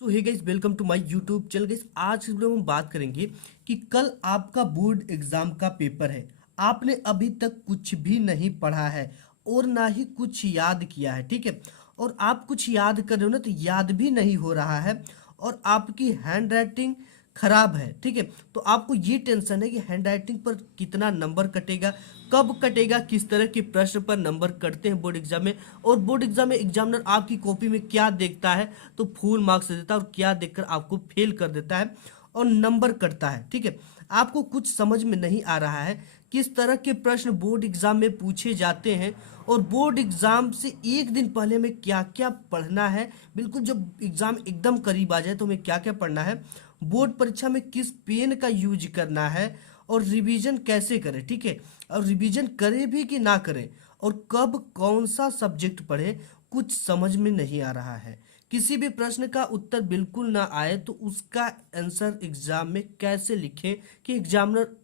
So hey guys, welcome to my YouTube channel. Guys, आज इस video में हम बात करेंगे कि कल आपका बोर्ड एग्जाम का पेपर है। आपने अभी तक कुछ भी नहीं पढ़ा है और ना ही कुछ याद किया है, ठीक है। और आप कुछ याद कर रहे हो ना, तो याद भी नहीं हो रहा है और आपकी हैंड राइटिंग खराब है, ठीक है। तो आपको ये टेंशन है कि हैंड राइटिंग पर कितना नंबर कटेगा, कब कटेगा, किस तरह के प्रश्न पर नंबर कटते हैं बोर्ड एग्जाम में, और बोर्ड एग्जाम में एग्जामिनर आपकी कॉपी में क्या देखता है तो फुल मार्क्स देता है और क्या देखकर आपको फेल कर देता है और नंबर कटता है, ठीक है। आपको कुछ समझ में नहीं आ रहा है किस तरह के प्रश्न बोर्ड एग्जाम में पूछे जाते हैं और बोर्ड एग्जाम से एक दिन पहले हमें क्या क्या पढ़ना है। बिल्कुल जब एग्जाम एकदम करीब आ जाए तो हमें क्या क्या पढ़ना है, बोर्ड परीक्षा में किस पेन का यूज करना है और रिवीजन कैसे करें, ठीक है। और रिवीजन करें भी कि ना करें और कब कौन सा सब्जेक्ट पढ़े, कुछ समझ में नहीं आ रहा है। किसी भी प्रश्न का उत्तर बिल्कुल ना आए तो उसका आंसर एग्जाम में कैसे लिखें कि एग्जामिनर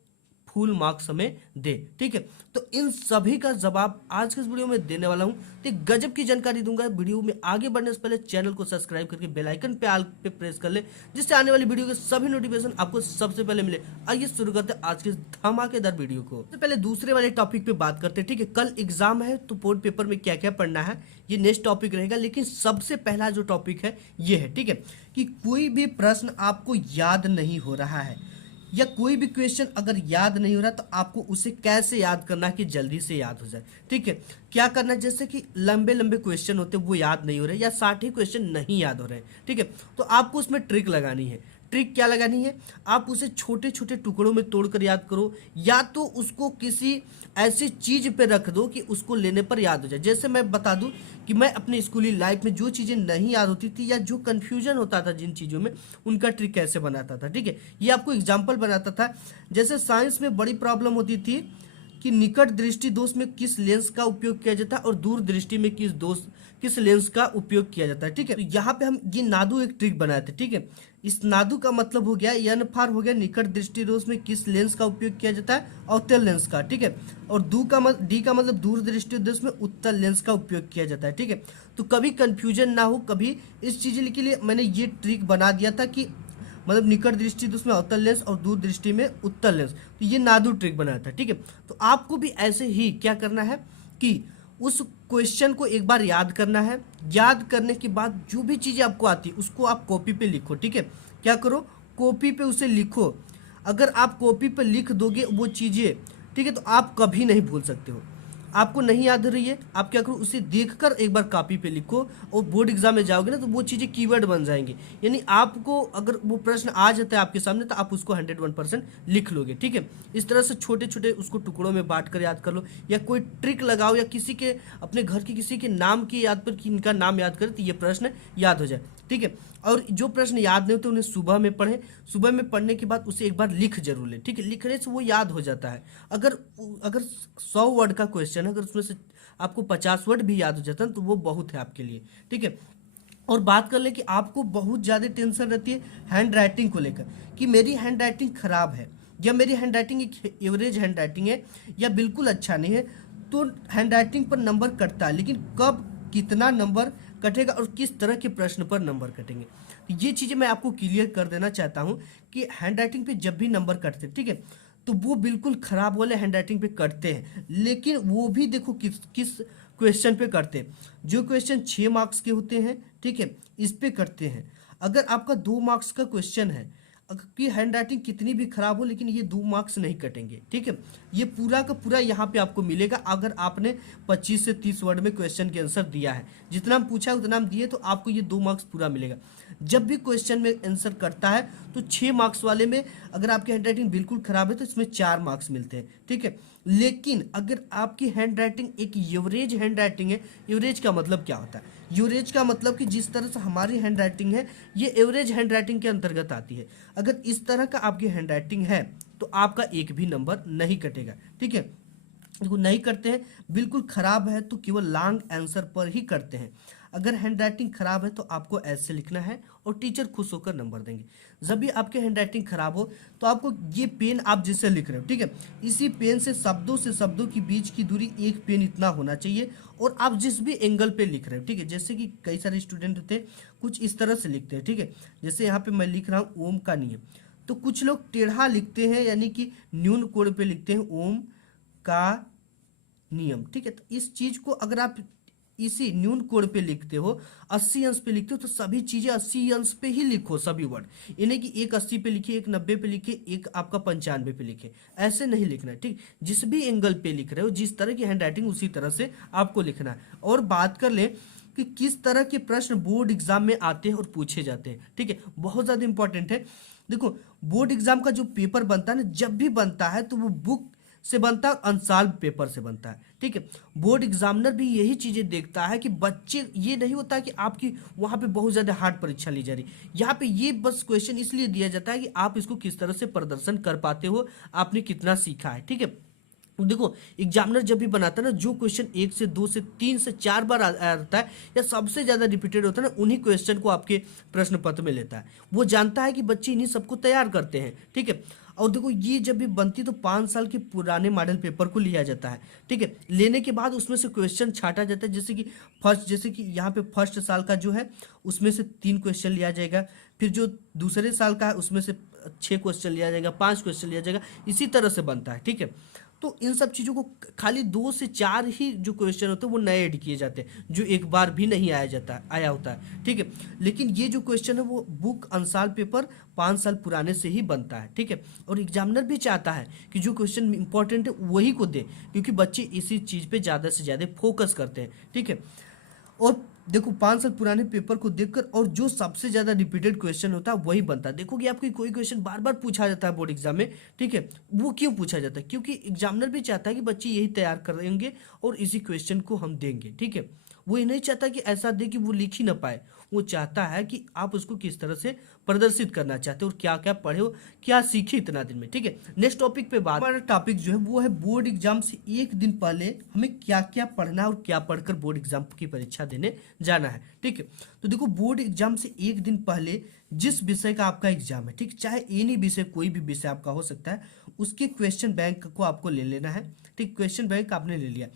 फुल मार्क्स हमें दे, ठीक है। तो इन सभी का जवाब आज के इस वीडियो में देने वाला हूं। तो एक गजब की जानकारी दूंगा। वीडियो में आगे बढ़ने से पहले चैनल को सब्सक्राइब करके बेल आइकन पे ऑल पे प्रेस कर ले, जिससे आने वाली वीडियो के सभी नोटिफिकेशन आपको सबसे पहले मिले। आइए शुरू करते हैं आज के इस धमाकेदार वीडियो को। सबसे पहले दूसरे वाले टॉपिक पे बात करते हैं, ठीक है। कल एग्जाम है तो बोर्ड पेपर में क्या क्या पढ़ना है ये नेक्स्ट टॉपिक रहेगा, लेकिन सबसे पहला जो टॉपिक है ये है, ठीक है, कि कोई भी प्रश्न आपको याद नहीं हो रहा है या कोई भी क्वेश्चन अगर याद नहीं हो रहा तो आपको उसे कैसे याद करना है कि जल्दी से याद हो जाए, ठीक है। क्या करना है, जैसे कि लंबे लंबे क्वेश्चन होते हैं वो याद नहीं हो रहे या 60 ही क्वेश्चन नहीं याद हो रहे हैं, ठीक है। तो आपको उसमें ट्रिक लगानी है। ट्रिक क्या लगानी है, आप उसे छोटे छोटे टुकड़ों में तोड़कर याद करो या तो उसको किसी ऐसी चीज पे रख दो कि उसको लेने पर याद हो जाए। जैसे मैं बता दूं कि मैं अपनी स्कूली लाइफ में जो चीज़ें नहीं याद होती थी या जो कन्फ्यूजन होता था जिन चीज़ों में, उनका ट्रिक कैसे बनाता था, ठीक है। ये आपको एग्जाम्पल बनाता था। जैसे साइंस में बड़ी प्रॉब्लम होती थी कि निकट दृष्टि दोष में किस लेंस का उपयोग किया जाता है और दूर दृष्टि में किस लेंस का उपयोग किया जाता है, ठीक है। तो यहाँ पे हम ये नादू एक ट्रिक बनाए थे, ठीक है। इस नादू का मतलब हो गया, यन फार हो गया निकट दृष्टि दोष में किस लेंस का उपयोग किया जाता है, अवतल लेंस का, ठीक है। और डी का मतलब दूर दृष्टि दोष में उत्तल लेंस का उपयोग किया जाता है, ठीक है। तो कभी कंफ्यूजन ना हो, कभी इस चीज के लिए मैंने ये ट्रिक बना दिया था कि मतलब निकट दृष्टि तो उसमें अवतल लेंस और दूर दृष्टि में उत्तल लेंस, तो ये नादू ट्रिक बनाया था, ठीक है। तो आपको भी ऐसे ही क्या करना है कि उस क्वेश्चन को एक बार याद करना है। याद करने के बाद जो भी चीज़ें आपको आती है उसको आप कॉपी पे लिखो, ठीक है। क्या करो, कॉपी पे उसे लिखो। अगर आप कॉपी पे लिख दोगे वो चीज़ें, ठीक है, तो आप कभी नहीं भूल सकते हो। आपको नहीं याद रही है, आप क्या करो, उसे देखकर एक बार कॉपी पे लिखो और बोर्ड एग्जाम में जाओगे ना तो वो चीज़ें कीवर्ड बन जाएंगी। यानी आपको अगर वो प्रश्न आ जाता है आपके सामने तो आप उसको 101% लिख लोगे, ठीक है। इस तरह से छोटे छोटे उसको टुकड़ों में बांट कर याद कर लो या कोई ट्रिक लगाओ या किसी के अपने घर के किसी के नाम की याद पर कि इनका नाम याद करें तो ये प्रश्न याद हो जाए, ठीक है। और जो प्रश्न याद नहीं होते उन्हें सुबह में पढ़ें। सुबह में पढ़ने के बाद उसे एक बार लिख जरूर लें, ठीक है। लिखने से वो याद हो जाता है। अगर अगर 100 वर्ड का क्वेश्चन है, अगर उसमें से आपको 50 वर्ड भी याद हो जाता है तो वो बहुत है आपके लिए, ठीक है। और बात कर ले कि आपको बहुत ज़्यादा टेंशन रहती है हैंड राइटिंग को लेकर कि मेरी हैंड राइटिंग खराब है या मेरी हैंड राइटिंग एक एवरेज हैंड राइटिंग है या बिल्कुल अच्छा नहीं है, तो हैंड राइटिंग पर नंबर कटता है, लेकिन कब कितना नंबर कटेगा और किस तरह के प्रश्न पर नंबर कटेंगे, तो ये चीज़ें मैं आपको क्लियर कर देना चाहता हूँ कि हैंड राइटिंग पे जब भी नंबर कटते, ठीक है, तो वो बिल्कुल खराब वाले हैंड राइटिंग पे कटते हैं। लेकिन वो भी देखो किस किस क्वेश्चन पे करते हैं। जो क्वेश्चन 6 मार्क्स के होते हैं, ठीक है, इस पे करते हैं। अगर आपका 2 मार्क्स का क्वेश्चन है, कि हैंड राइटिंग कितनी भी खराब हो लेकिन ये 2 मार्क्स नहीं कटेंगे, ठीक है। ये पूरा का पूरा यहाँ पे आपको मिलेगा अगर आपने 25 से 30 वर्ड में क्वेश्चन के आंसर दिया है। जितना हम पूछा उतना हम दिए तो आपको ये 2 मार्क्स पूरा मिलेगा। जब भी क्वेश्चन में आंसर करता है तो 6 मार्क्स वाले में अगर आपकी हैंड राइटिंग बिल्कुल खराब है तो इसमें 4 मार्क्स मिलते हैं, ठीक है। लेकिन अगर आपकी हैंड राइटिंग एक एवरेज हैंड राइटिंग है, एवरेज का मतलब क्या होता है, एवरेज का मतलब कि जिस तरह से हमारी हैंड राइटिंग है ये एवरेज हैंड राइटिंग के अंतर्गत आती है। अगर इस तरह का आपकी हैंड राइटिंग है तो आपका एक भी नंबर नहीं कटेगा, ठीक है। देखो नहीं करते हैं, बिल्कुल खराब है तो केवल लॉन्ग आंसर पर ही करते हैं। अगर हैंड राइटिंग खराब है तो आपको ऐसे लिखना है और टीचर खुश होकर नंबर देंगे। जब भी आपके हैंड राइटिंग खराब हो तो आपको ये पेन आप जिससे लिख रहे हो, ठीक है, इसी पेन से शब्दों के बीच की दूरी एक पेन इतना होना चाहिए, और आप जिस भी एंगल पे लिख रहे हो, ठीक है, जैसे कि कई सारे स्टूडेंट होते हैं कुछ इस तरह से लिखते हैं, ठीक है, जैसे यहाँ पे मैं लिख रहा हूँ ओम का नियम, तो कुछ लोग टेढ़ा लिखते हैं, यानी कि न्यून कोण पे लिखते हैं ओम का नियम, ठीक है। तो इस चीज को अगर आप इसी न्यून कोण पे लिखते हो, 80 अंश पे लिखते हो, तो सभी चीजें 80 अंश पे ही लिखो, सभी वर्ड, इन्हें कि एक 80 पे लिखे, एक 90 पे लिखे, एक आपका 95 पे लिखे, ऐसे नहीं लिखना है, ठीक। जिस भी एंगल पे लिख रहे हो, जिस तरह की हैंड राइटिंग उसी तरह से आपको लिखना है। और बात कर ले कि किस तरह के प्रश्न बोर्ड एग्जाम में आते हैं और पूछे जाते हैं, ठीक है, बहुत ज्यादा इंपॉर्टेंट है। देखो बोर्ड एग्जाम का जो पेपर बनता है ना, जब भी बनता है तो वो बुक से बनता है, अनसॉल्व पेपर से बनता है, ठीक है। बोर्ड एग्जामिनर भी यही चीजें देखता है कि बच्चे, ये नहीं होता कि आपकी वहां पे बहुत ज्यादा हार्ड परीक्षा ली जा रही, यहाँ पे ये बस क्वेश्चन इसलिए दिया जाता है कि आप इसको किस तरह से प्रदर्शन कर पाते हो, आपने कितना सीखा है, ठीक है। देखो एग्जामिनर जब भी बनाता है ना, जो क्वेश्चन 1 से 2 से 3 से 4 बार आता है या सबसे ज्यादा रिपीटेड होता है ना, उन्हीं क्वेश्चन को आपके प्रश्न पत्र में लेता है। वो जानता है कि बच्चे इन्हीं सबको तैयार करते हैं, ठीक है। और देखो ये जब भी बनती तो 5 साल के पुराने मॉडल पेपर को लिया जाता है, ठीक है। लेने के बाद उसमें से क्वेश्चन छाटा जाता है, जैसे कि यहाँ पे फर्स्ट साल का जो है उसमें से 3 क्वेश्चन लिया जाएगा, फिर जो दूसरे साल का है उसमें से 6 क्वेश्चन लिया जाएगा, 5 क्वेश्चन लिया जाएगा, इसी तरह से बनता है, ठीक है। तो इन सब चीज़ों को खाली 2 से 4 ही जो क्वेश्चन होते हैं वो नए ऐड किए जाते हैं, जो एक बार भी नहीं आया होता है, ठीक है। लेकिन ये जो क्वेश्चन है वो बुक अनुसार पेपर 5 साल पुराने से ही बनता है, ठीक है। और एग्जामिनर भी चाहता है कि जो क्वेश्चन इंपॉर्टेंट है वही को दे, क्योंकि बच्चे इसी चीज़ पे ज़्यादा से ज़्यादा फोकस करते हैं, ठीक है। और देखो 5 साल पुराने पेपर को देखकर और जो सबसे ज्यादा रिपीटेड क्वेश्चन होता है वही बनता है। देखो कि आपको कोई क्वेश्चन बार बार पूछा जाता है बोर्ड एग्जाम में, ठीक है, वो क्यों पूछा जाता है? क्योंकि एग्जामिनर भी चाहता है कि बच्चे यही तैयार करेंगे और इसी क्वेश्चन को हम देंगे, ठीक है। वो ये नहीं चाहता कि ऐसा दे कि वो लिख ही ना पाए, वो चाहता है कि आप उसको किस तरह से प्रदर्शित करना चाहते हो और क्या क्या पढ़े हो, क्या सीखे इतना दिन में, ठीक है। नेक्स्ट टॉपिक पे बात, हमारा टॉपिक जो है वो है बोर्ड एग्जाम से एक दिन पहले हमें क्या क्या पढ़ना है और क्या पढ़कर बोर्ड एग्जाम की परीक्षा देने जाना है, ठीक है। तो देखो बोर्ड एग्जाम से एक दिन पहले जिस विषय का आपका एग्जाम है, ठीक, चाहे एनी विषय, कोई भी विषय आपका हो सकता है, उसके क्वेश्चन बैंक को आपको ले लेना है, ठीक। क्वेश्चन बैंक आपने ले लिया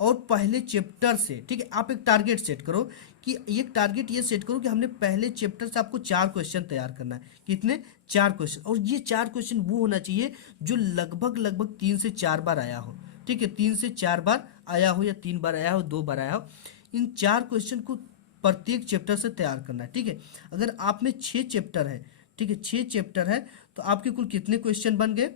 और पहले चैप्टर से, ठीक है, आप एक टारगेट सेट करो कि एक टारगेट ये सेट करो कि हमने पहले चैप्टर से आपको 4 क्वेश्चन तैयार करना है। कितने? 4 क्वेश्चन। और ये 4 क्वेश्चन वो होना चाहिए जो लगभग 3 से 4 बार आया हो, ठीक है, 3 से 4 बार आया हो या 3 बार आया हो, 2 बार आया हो। इन 4 क्वेश्चन को प्रत्येक चैप्टर से तैयार करना है, ठीक है। अगर आप में 6 चैप्टर है, ठीक है, 6 चैप्टर है तो आपके कुल कितने क्वेश्चन बन गए?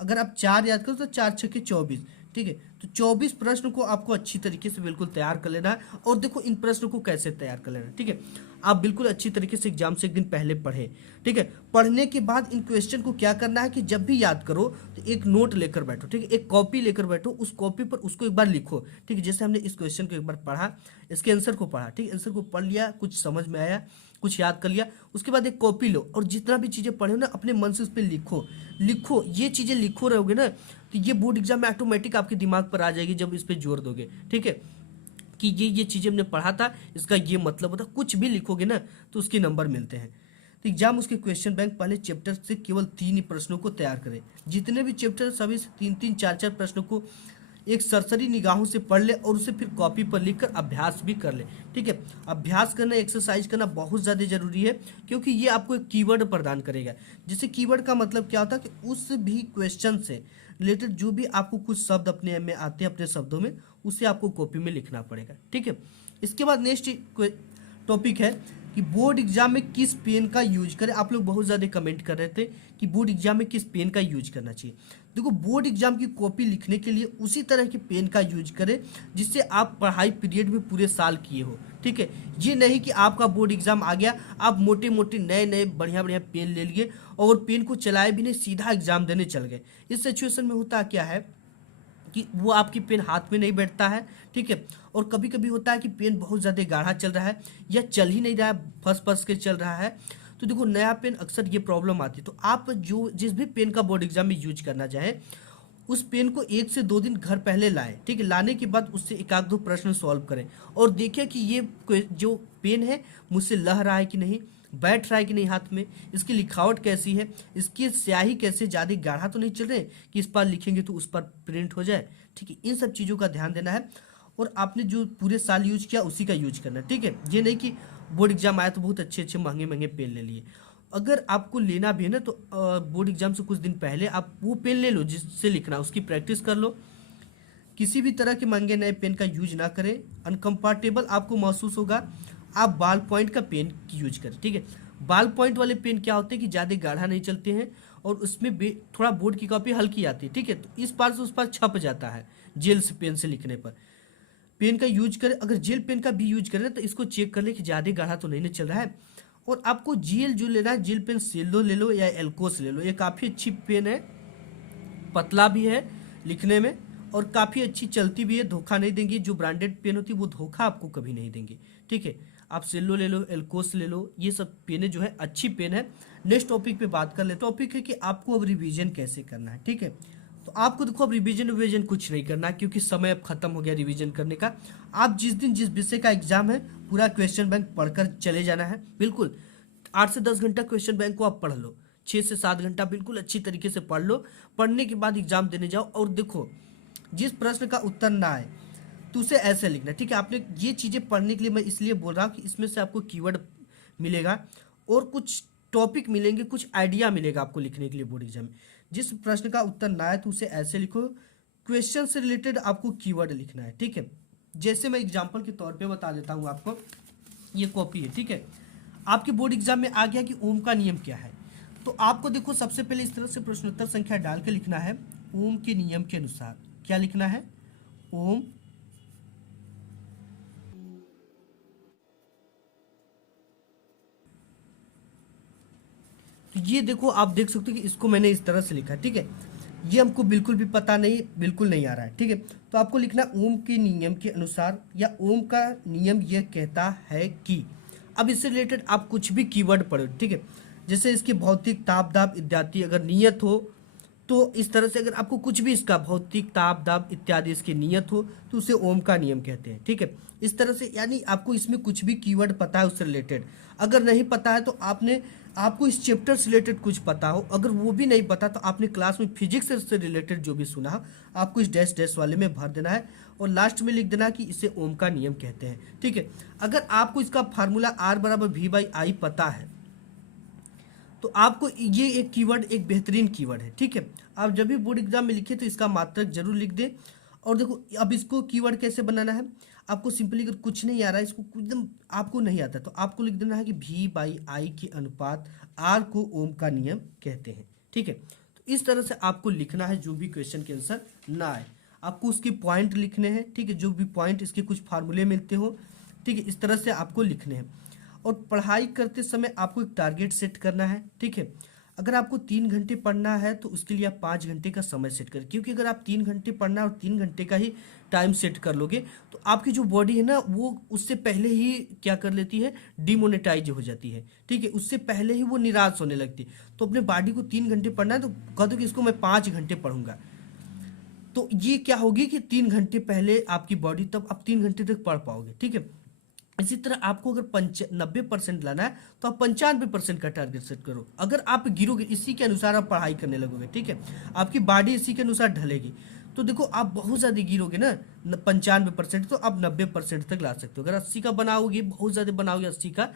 अगर आप 4 याद करो तो 4 छक्के 24, ठीक है। तो 24 प्रश्न को आपको अच्छी तरीके से बिल्कुल तैयार कर लेना है। और देखो इन प्रश्नों को कैसे तैयार कर लेना है, ठीक है। आप बिल्कुल अच्छी तरीके से एग्जाम से एक दिन पहले पढ़े, ठीक है। पढ़ने के बाद इन क्वेश्चन को क्या करना है कि जब भी याद करो तो एक नोट लेकर बैठो, ठीक है, एक कॉपी लेकर बैठो, उस कॉपी पर उसको एक बार लिखो, ठीक है। जैसे हमने इस क्वेश्चन को एक बार पढ़ा, इसके आंसर को पढ़ा, ठीक है, आंसर को पढ़ लिया, कुछ समझ में आया, कुछ याद कर लिया, उसके बाद एक कॉपी लो और जितना भी चीज़ें पढ़े हो ना अपने मन से उस पर लिखो। ये चीज़ें लिखो रहोगे ना तो ये बोर्ड एग्जाम में ऑटोमेटिक आपके दिमाग पर आ जाएगी जब इस पर जोर दोगे, ठीक है, कि ये चीज़ें हमने पढ़ा था, इसका ये मतलब होता। कुछ भी लिखोगे ना तो उसके नंबर मिलते हैं। तो एग्जाम उसके क्वेश्चन बैंक पहले चैप्टर से केवल 3 ही प्रश्नों को तैयार करें। जितने भी चैप्टर सभी से 3-3, 4-4 प्रश्नों को एक सरसरी निगाहों से पढ़ ले और उसे फिर कॉपी पर लिखकर अभ्यास भी कर ले, ठीक है। अभ्यास करना, एक्सरसाइज करना बहुत ज़्यादा जरूरी है, क्योंकि ये आपको एक कीवर्ड प्रदान करेगा। जैसे कीवर्ड का मतलब क्या होता है कि उस भी क्वेश्चन से रिलेटेड जो भी आपको कुछ शब्द अपने में आते हैं अपने शब्दों में, उसे आपको कॉपी में लिखना पड़ेगा, ठीक है। इसके बाद नेक्स्ट टॉपिक है कि बोर्ड एग्जाम में किस पेन का यूज करें। आप लोग बहुत ज़्यादा कमेंट कर रहे थे कि बोर्ड एग्जाम में किस पेन का यूज करना चाहिए। देखो बोर्ड एग्जाम की कॉपी लिखने के लिए उसी तरह के पेन का यूज करें जिससे आप पढ़ाई पीरियड में पूरे साल किए हो, ठीक है। ये नहीं कि आपका बोर्ड एग्जाम आ गया, आप मोटे मोटे नए बढ़िया पेन ले लिए और पेन को चलाए भी नहीं, सीधा एग्जाम देने चल गए। इस सिचुएशन में होता क्या है कि वो आपकी पेन हाथ में नहीं बैठता है, ठीक है। और कभी कभी होता है कि पेन बहुत ज़्यादा गाढ़ा चल रहा है या चल ही नहीं रहा है, फंस के चल रहा है, तो देखो नया पेन अक्सर ये प्रॉब्लम आती है। तो आप जो जिस भी पेन का बोर्ड एग्जाम में यूज करना चाहें उस पेन को 1 से 2 दिन घर पहले लाएं, ठीक है। लाने के बाद उससे एक आध दो प्रश्न सॉल्व करें और देखें कि ये जो पेन है मुझसे लह रहा है कि नहीं, बैठ रहा है कि नहीं हाथ में, इसकी लिखावट कैसी है, इसकी स्याही कैसे, ज़्यादा गाढ़ा तो नहीं चल रहे कि इस पर लिखेंगे तो उस पर प्रिंट हो जाए, ठीक है। इन सब चीज़ों का ध्यान देना है और आपने जो पूरे साल यूज किया उसी का यूज करना है, ठीक है। ये नहीं कि बोर्ड एग्जाम आया तो बहुत अच्छे अच्छे महंगे महंगे पेन ले लिए। अगर आपको लेना भी है ना तो बोर्ड एग्जाम से कुछ दिन पहले आप वो पेन ले लो जिससे लिखना, उसकी प्रैक्टिस कर लो। किसी भी तरह के महंगे नए पेन का यूज ना करें, अनकंफर्टेबल आपको महसूस होगा, आप बाल पॉइंट का पेन यूज करें, ठीक है। बाल पॉइंट वाले पेन क्या होते हैं कि ज़्यादा गाढ़ा नहीं चलते हैं और उसमें थोड़ा बोर्ड की कॉपी हल्की आती है, ठीक है। तो इस पार से उस पार छप जाता है जेल से पेन से लिखने पर। पेन का यूज करें, अगर जेल पेन का भी यूज करें तो इसको चेक कर ले कि ज़्यादा गाढ़ा तो नहीं ना चल रहा है। और आपको जेल जो लेना है, जेल पेन सेलो ले लो या एल्कोस ले लो, ये काफ़ी अच्छी पेन है, पतला भी है लिखने में और काफ़ी अच्छी चलती भी है, धोखा नहीं देंगी। जो ब्रांडेड पेन होती है वो धोखा आपको कभी नहीं देंगे, ठीक है। आप सेल्लो ले लो, एल्कोस ले लो, ये सब पेनें जो है अच्छी पेन है। नेक्स्ट टॉपिक पे बात कर ले। टॉपिक है कि आपको अब रिवीजन कैसे करना है, ठीक है। तो आपको देखो अब रिवीजन कुछ नहीं करना क्योंकि समय अब खत्म हो गया रिवीजन करने का। आप जिस दिन जिस विषय का एग्जाम है पूरा क्वेश्चन बैंक पढ़कर चले जाना है, बिल्कुल 8 से 10 घंटा क्वेश्चन बैंक को आप पढ़ लो, 6 से 7 घंटा बिल्कुल अच्छी तरीके से पढ़ लो। पढ़ने के बाद एग्जाम देने जाओ और देखो जिस प्रश्न का उत्तर ना आए तो उसे ऐसे लिखना, ठीक है। आपने ये चीज़ें पढ़ने के लिए मैं इसलिए बोल रहा हूँ कि इसमें से आपको कीवर्ड मिलेगा और कुछ टॉपिक मिलेंगे, कुछ आइडिया मिलेगा आपको लिखने के लिए बोर्ड एग्जाम में। जिस प्रश्न का उत्तर ना आए तो उसे ऐसे लिखो, क्वेश्चन से रिलेटेड आपको कीवर्ड लिखना है, ठीक है। जैसे मैं एग्जाम्पल के तौर पे बता देता हूँ आपको, ये कॉपी है, ठीक है। आपके बोर्ड एग्जाम में आ गया कि ओम का नियम क्या है, तो आपको देखो सबसे पहले इस तरह से प्रश्नोत्तर संख्या डाल के लिखना है, ओम के नियम के अनुसार क्या लिखना है, ओम तो ये देखो आप देख सकते हो कि इसको मैंने इस तरह से लिखा, ठीक है। ये हमको बिल्कुल भी पता नहीं, बिल्कुल नहीं आ रहा है, ठीक है। तो आपको लिखना ओम के नियम के अनुसार या ओम का नियम यह कहता है कि, अब इससे रिलेटेड आप कुछ भी कीवर्ड पढ़ो, ठीक है। जैसे इसके भौतिक ताप दाब इत्यादि अगर नियत हो तो इस तरह से, अगर आपको कुछ भी इसका भौतिक ताप दाब इत्यादि इसकी नियत हो तो उसे ओम का नियम कहते हैं, ठीक है। इस तरह से यानी आपको इसमें कुछ भी कीवर्ड पता है उससे रिलेटेड। अगर नहीं पता है तो आपको इस चैप्टर से रिलेटेड कुछ पता हो, अगर वो भी नहीं पता तो आपने क्लास में फिजिक्स से रिलेटेड जो भी सुना हो आपको इस डैश डैश वाले में भर देना है और लास्ट में लिख देना कि इसे ओम का नियम कहते हैं, ठीक है। अगर आपको इसका फार्मूला R = V/I पता है तो आपको ये एक कीवर्ड एक बेहतरीन कीवर्ड है, ठीक है। आप जब भी बोर्ड एग्जाम में लिखे तो इसका मात्रक जरूर लिख दें। और देखो अब इसको कीवर्ड कैसे बनाना है, आपको सिंपली अगर कुछ नहीं आ रहा है, इसको एकदम आपको नहीं आता तो आपको लिख देना है कि V/I के अनुपात R को ओम का नियम कहते हैं, ठीक है। तो इस तरह से आपको लिखना है, जो भी क्वेश्चन के आंसर ना आए आपको उसके पॉइंट लिखने हैं, ठीक है। जो भी पॉइंट इसके कुछ फार्मूले मिलते हो, ठीक है, इस तरह से आपको लिखने हैं। और पढ़ाई करते समय आपको एक टारगेट सेट करना है, ठीक है। अगर आपको 3 घंटे पढ़ना है तो उसके लिए आप 5 घंटे का समय सेट करें, क्योंकि अगर आप 3 घंटे पढ़ना है और 3 घंटे का ही टाइम सेट कर लोगे तो आपकी जो बॉडी है ना वो उससे पहले ही क्या कर लेती है, डिमोनेटाइज हो जाती है, ठीक है। उससे पहले ही वो निराश होने लगती है। तो अपने बॉडी को 3 घंटे पढ़ना है तो कह दो कि इसको मैं 5 घंटे पढ़ूंगा, तो ये क्या होगी कि 3 घंटे पहले आपकी बॉडी, तब आप 3 घंटे तक पढ़ पाओगे, ठीक है। इसी तरह आपको अगर 90% लाना है तो आप 95% का टारगेट सेट करो। अगर आप गिरोगे इसी के अनुसार आप पढ़ाई करने लगोगे, ठीक है, आपकी बॉडी इसी के अनुसार ढलेगी। तो देखो आप बहुत ज़्यादा गिरोगे ना 95% तो आप 90% तक ला सकते हो। अगर 80 का बनाओगे, बहुत ज़्यादा बनाओगे 80 का,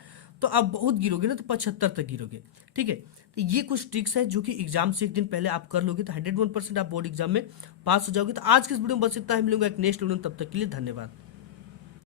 तो आप बहुत गिरोगे ना तो 75 तक गिरोगे, ठीक है। तो ये कुछ ट्रिक्स है जो कि एग्जाम से एक दिन पहले आप कर लोगे तो 101% आप बोर्ड एग्जाम में पास हो जाओगे। तो आज के इस वीडियो में बस इतना ही, मिलूंगा एक नेक्स्ट वीडियो में, तब तक के लिए धन्यवाद।